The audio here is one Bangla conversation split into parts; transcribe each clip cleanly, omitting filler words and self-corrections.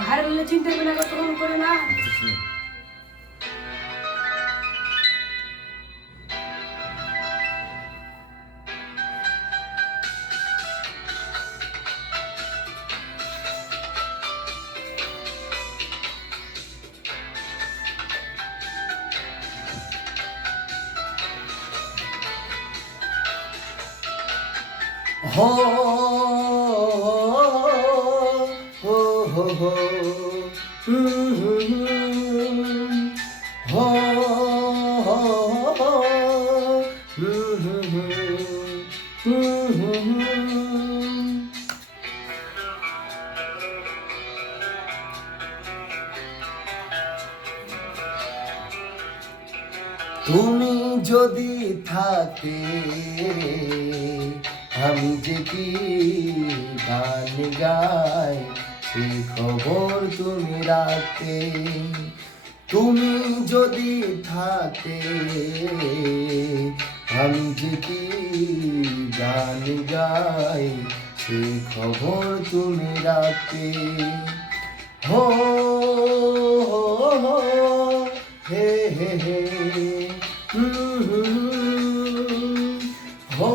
ভাইরাল হলে চিনতে হবে না, তখন করে না। हो हो हो हो हो তুমি যদি থাকতে আমি যে কি গান গাই সে খবর তুমি রাখতে। তুমি যদি থাকতে আমি যে কি গান গাই সে খবর তুমি রাখতে। हो हो हे हे हे हो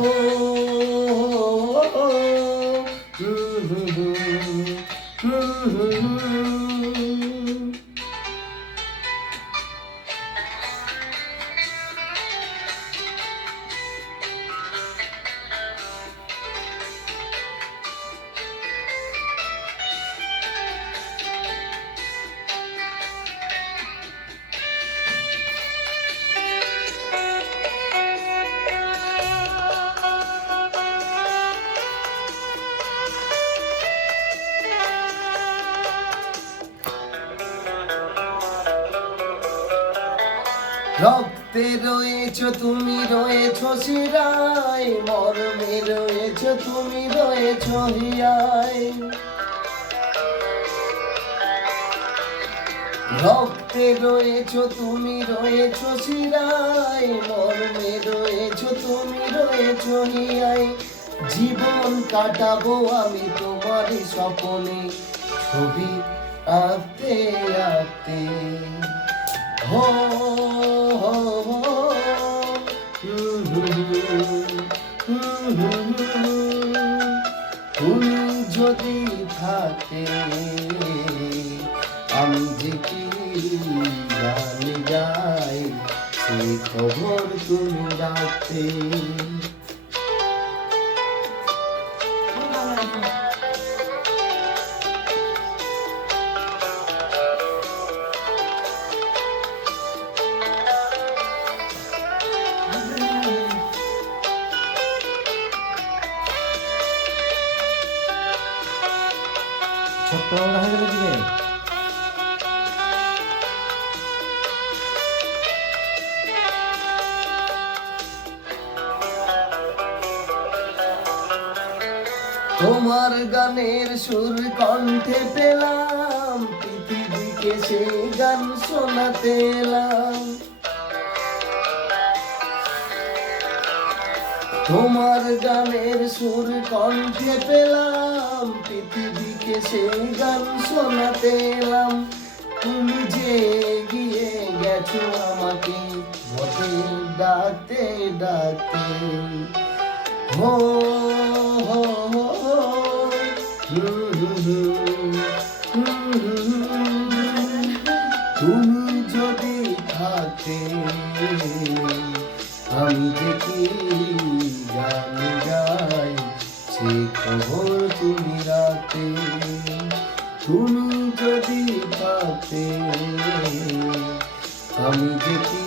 রক্তে রয়েছো তুমি, রয়েছো শিরায়, মরমে রয়েছো তুমি, রয়েছো হিয়ায়। রক্তে রয়েছো তুমি, রয়েছো শিরায়, মরমে রয়েছো তুমি, রয়েছো হিয়ায়। জীবন কাটাবো আমি তোমারই স্বপ্নে, ছবি আঁকতে আঁকতে। हो हो हो তুমি যদি থাকতে আমি যে কি গান গাই সে খবর তুমি রাখতে। ছোট্ট হয়ে গেল দিবে। তোমার গানের সুর কণ্ঠে পেলাম, পৃথিবীকে সেই গান শোনাতে এলাম। তোমার গানের সুর কণ্ঠে পেলাম, পৃথিবীকে সেই গান শোনাতে এলাম। তুমি যে গিয়ে গেছো আমাকে পথে ডাকতে ডাকতে। हो हो हो তুমি যদি থাকতে আমি যে কি গান গাই সে খবর তুমি রাখতে। তুমি যদি থাকতে আমি যে কি